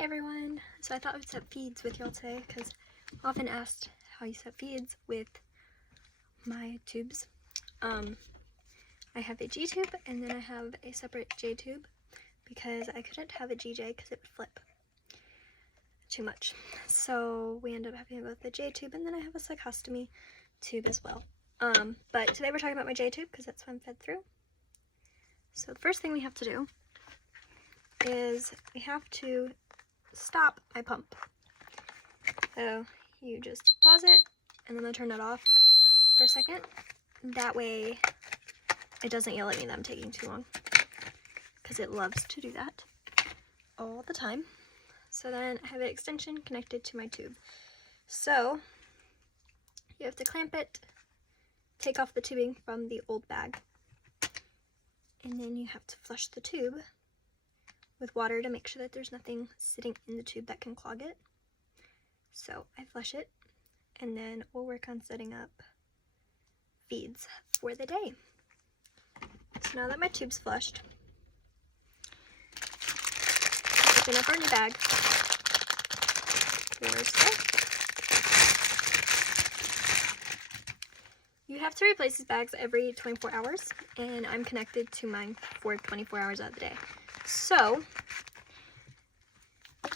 Hi everyone! So I thought I'd set feeds with y'all today because I'm often asked how you set feeds with my tubes. I have a G tube and then I have a separate J tube because I couldn't have a GJ because it would flip too much. So we end up having both the J tube and then I have a cystostomy tube as well. But today we're talking about my J tube because that's what I'm fed through. So the first thing we have to do is we have to stop my pump. So you just pause it and then I turn it off for a second. That way it doesn't yell at me that I'm taking too long, because it loves to do that all the time. So then I have an extension connected to my tube. So you have to clamp it, take off the tubing from the old bag, and then you have to flush the tube with water to make sure that there's nothing sitting in the tube that can clog it. So I flush it, and then we'll work on setting up feeds for the day. So now that my tube's flushed, open up our new bag. You have to replace these bags every 24 hours, and I'm connected to mine for 24 hours out of the day. So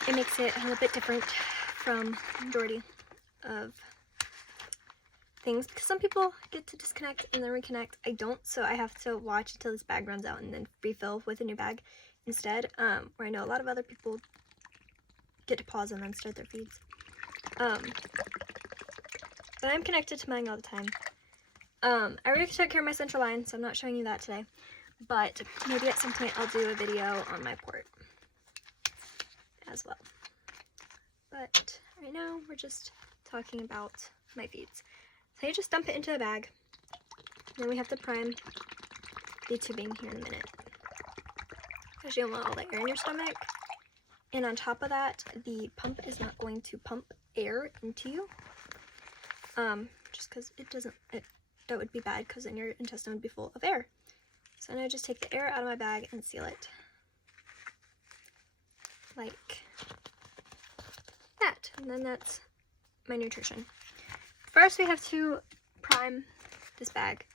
it makes it a little bit different from the majority of things, because some people get to disconnect and then reconnect. I don't, so I have to watch until this bag runs out and then refill with a new bag instead, where I know a lot of other people get to pause and then start their feeds. But I'm connected to mine all the time. I already took care of my central line, so I'm not showing you that today, but maybe at some point I'll do a video on my port as well. But right now we're just talking about my feeds. So you just dump it into the bag, then we have to prime the tubing here in a minute, because you don't want all the air in your stomach. And on top of that, the pump is not going to pump air into you, just because that would be bad, because then your intestine would be full of air. So now I just take the air out of my bag and seal it like that, and then that's my nutrition. First we have to prime this bag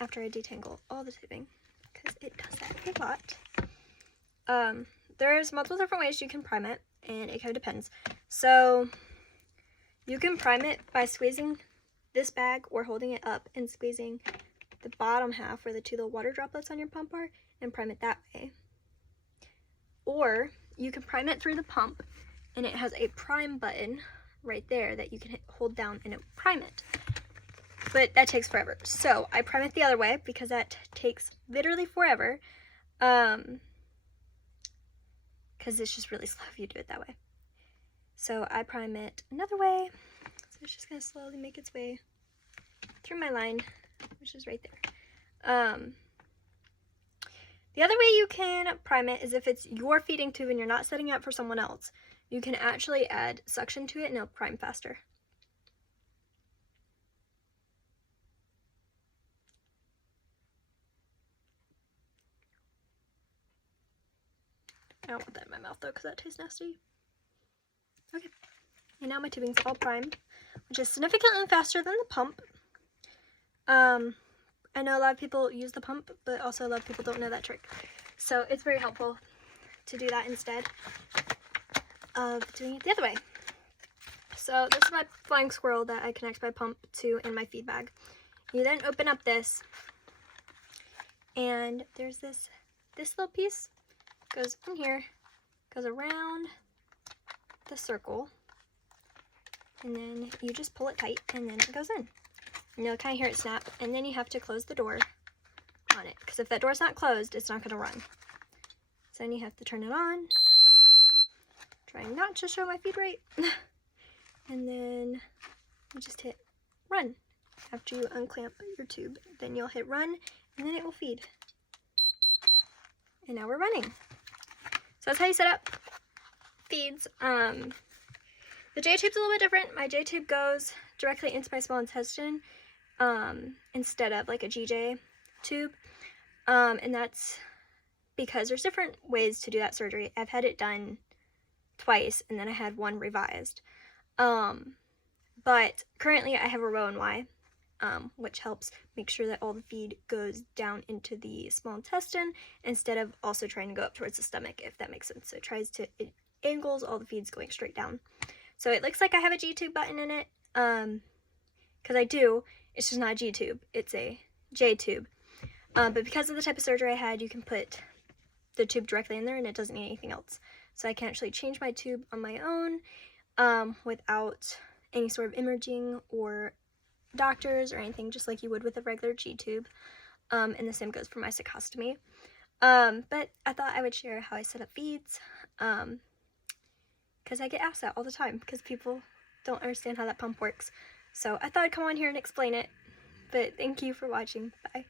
after I detangle all the tubing, because it does that a lot. There's multiple different ways you can prime it, and it kind of depends. So you can prime it by squeezing this bag or holding it up and squeezing the bottom half where the two little water droplets on your pump are, and prime it that way. Or you can prime it through the pump, and it has a prime button right there that you can hold down and it will prime it. But that takes forever. So I prime it the other way because that takes literally forever. Because it's just really slow if you do it that way. So I prime it another way. So it's just going to slowly make its way through my line, which is right there. The other way you can prime it is if it's your feeding tube and you're not setting it up for someone else. You can actually add suction to it and it'll prime faster. I don't want that in my mouth though, because that tastes nasty. Okay, and now my tubing's all primed, which is significantly faster than the pump. I know a lot of people use the pump, but also a lot of people don't know that trick. So it's very helpful to do that instead of doing it the other way. So this is my flying squirrel that I connect my pump to in my feed bag. You then open up this, and there's this little piece goes in here, goes around the circle, and then you just pull it tight and then it goes in. And you'll kind of hear it snap, and then you have to close the door on it, because if that door's not closed, it's not going to run. So then you have to turn it on, trying not to show my feed rate, and then you just hit run. After you unclamp your tube, then you'll hit run, and then it will feed. And now we're running. So that's how you set up feeds. The J tube's a little bit different. My J tube goes directly into my small intestine instead of like a GJ tube, and that's because there's different ways to do that surgery. I've had it done twice, and then I had one revised. But currently I have a Row and Y, which helps make sure that all the feed goes down into the small intestine instead of also trying to go up towards the stomach, if that makes sense. So it angles all the feeds going straight down. So it looks like I have a G-tube button in it, because I do. It's just not a G-tube, it's a J-tube. But because of the type of surgery I had, you can put the tube directly in there and it doesn't need anything else. So I can actually change my tube on my own without any sort of imaging or doctors or anything, just like you would with a regular G-tube. And the same goes for my cecostomy. But I thought I would share how I set up feeds, because I get asked that all the time because people don't understand how that pump works. So I thought I'd come on here and explain it. But thank you for watching. Bye.